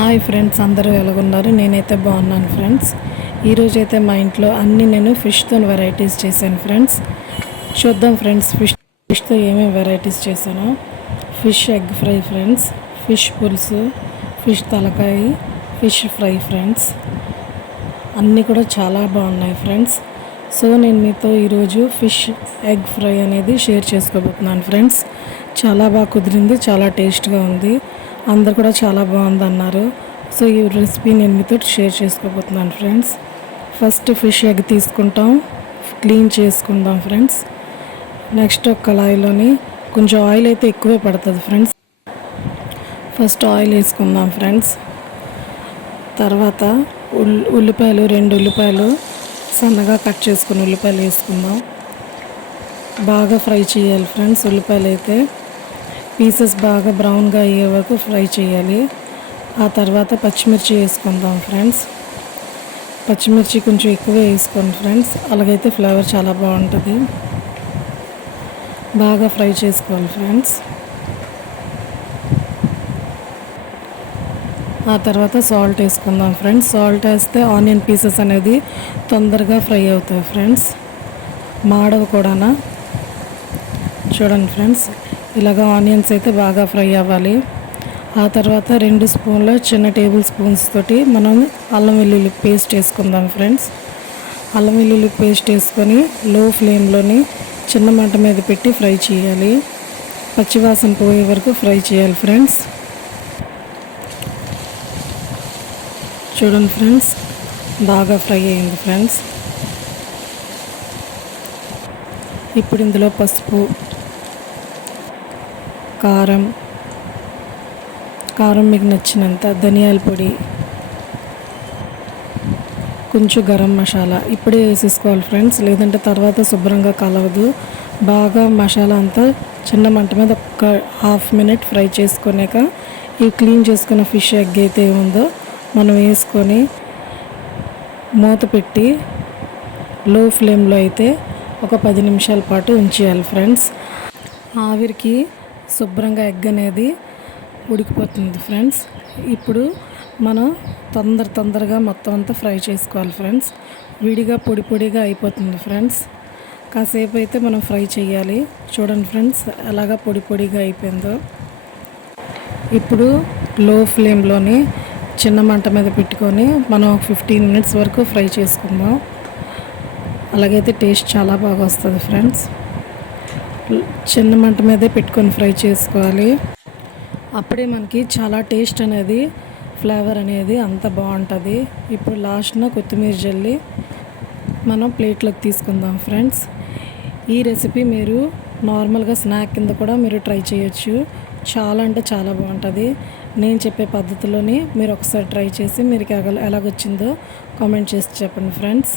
Hi friends, అందరూ ఎలాగున్నారు? నేనైతే బాగున్నాను ఫ్రెండ్స్. ఈరోజైతే మా ఇంట్లో నేను ఫిష్తో వెరైటీస్ చేశాను ఫ్రెండ్స్. చూద్దాం ఫ్రెండ్స్, ఫిష్తో ఏమేమి వెరైటీస్ చేశానో. Fish egg fry friends, fish పులుసు, ఫిష్ తలకాయ, ఫిష్ ఫ్రై ఫ్రెండ్స్. అన్నీ కూడా చాలా బాగున్నాయి ఫ్రెండ్స్. సో నేను మీతో ఈరోజు ఫిష్ ఎగ్ ఫ్రై అనేది షేర్ చేసుకోబోతున్నాను ఫ్రెండ్స్. చాలా బాగా కుదిరింది, చాలా టేస్ట్గా ఉంది. అందరు కూడా చాలా బాగుంది అన్నారు. సో ఈ రెసిపీ నేను మీతో షేర్ చేసుకోబోతున్నాను ఫ్రెండ్స్. ఫస్ట్ ఫిష్ ఎగ్ తీసుకుంటాం, క్లీన్ చేసుకుందాం ఫ్రెండ్స్. నెక్స్ట్ ఒక కళాయిలోని కొంచెం ఆయిల్ అయితే ఎక్కువే పడుతుంది ఫ్రెండ్స్. ఫస్ట్ ఆయిల్ వేసుకుందాం ఫ్రెండ్స్. తర్వాత ఉల్లిపాయలు 2 ఉల్లిపాయలు సన్నగా కట్ చేసుకుని ఉల్లిపాయలు వేసుకుందాం. బాగా ఫ్రై చేయాలి ఫ్రెండ్స్. ఉల్లిపాయలు అయితే పీసెస్ బాగా బ్రౌన్గా అయ్యే వరకు ఫ్రై చేయాలి. ఆ తర్వాత పచ్చిమిర్చి వేసుకుందాం ఫ్రెండ్స్. పచ్చిమిర్చి కొంచెం ఎక్కువ వేసుకోండి ఫ్రెండ్స్, అలాగైతే ఫ్లేవర్ చాలా బాగుంటుంది. బాగా ఫ్రై చేసుకోవాలి ఫ్రెండ్స్. ఆ తర్వాత సాల్ట్ వేసుకుందాం ఫ్రెండ్స్. సాల్ట్ వేస్తే ఆనియన్ పీసెస్ అనేది తొందరగా ఫ్రై అవుతాయి ఫ్రెండ్స్, మాడవు కూడా. చూడండి ఫ్రెండ్స్, ఇలాగ ఆనియన్స్ అయితే బాగా ఫ్రై అవ్వాలి. ఆ తర్వాత 2 స్పూన్ల చిన్న టేబుల్ స్పూన్స్ తోటి మనం అల్లం వెల్లుల్లి పేస్ట్ వేసుకుందాం ఫ్రెండ్స్. అల్లం వెల్లుల్లి పేస్ట్ వేసుకొని లో ఫ్లేమ్లోని చిన్న మంట మీద పెట్టి ఫ్రై చేయాలి. పచ్చివాసన పోయే వరకు ఫ్రై చేయాలి ఫ్రెండ్స్. చూడండి ఫ్రెండ్స్, బాగా ఫ్రై అయింది ఫ్రెండ్స్. ఇప్పుడు ఇందులో పసుపు, కారం మీకు నచ్చినంత, ధనియాల పొడి, కొంచెం గరం మసాలా ఇప్పుడే వేసేసుకోవాలి ఫ్రెండ్స్, లేదంటే తర్వాత శుభ్రంగా కలవదు. బాగా మసాలా అంతా చిన్న మంట మీద ఒక హాఫ్ మినిట్ ఫ్రై చేసుకున్నాక ఈ క్లీన్ చేసుకున్న ఫిష్ ఎగ్ అయితే ఉందో మనం వేసుకొని మూత పెట్టి లో ఫ్లేమ్లో అయితే ఒక 10 నిమిషాల పాటు ఉంచేయాలి ఫ్రెండ్స్. ఆవిరికి శుభ్రంగా ఎగ్ అనేది ఉడికిపోతుంది ఫ్రెండ్స్. ఇప్పుడు మనం తొందరగా మొత్తం అంతా ఫ్రై చేసుకోవాలి ఫ్రెండ్స్. విడిగా పొడిగా అయిపోతుంది ఫ్రెండ్స్. కాసేపు అయితే మనం ఫ్రై చేయాలి. చూడండి ఫ్రెండ్స్, ఎలాగా పొడిగా అయిపోయిందో. ఇప్పుడు లో ఫ్లేమ్లోని చిన్న మంట మీద పెట్టుకొని మనం 15 మినిట్స్ వరకు ఫ్రై చేసుకుందాం. అలాగైతే టేస్ట్ చాలా బాగా వస్తుంది ఫ్రెండ్స్. చిన్న మంట మీదే పెట్టుకొని ఫ్రై చేసుకోవాలి. అప్పుడే మనకి చాలా టేస్ట్ అనేది, ఫ్లేవర్ అనేది అంత బాగుంటుంది. ఇప్పుడు లాస్ట్న కొత్తిమీర జల్లి మనం ప్లేట్లోకి తీసుకుందాం ఫ్రెండ్స్. ఈ రెసిపీ మీరు నార్మల్గా స్నాక్ కింద కూడా మీరు ట్రై చేయొచ్చు. చాలా అంటే చాలా బాగుంటుంది. నేను చెప్పే పద్ధతిలోని మీరు ఒకసారి ట్రై చేసి మీరు ఎలాగొచ్చిందో కామెంట్ చేసి చెప్పండి ఫ్రెండ్స్.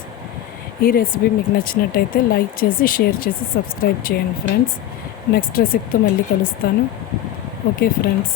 ఈ రెసిపీ మీకు నచ్చినట్టయితే లైక్ చేసి, షేర్ చేసి, సబ్స్క్రైబ్ చేయండి ఫ్రెండ్స్. నెక్స్ట్ రెసిపీతో మళ్ళీ కలుస్తాను. Okay friends.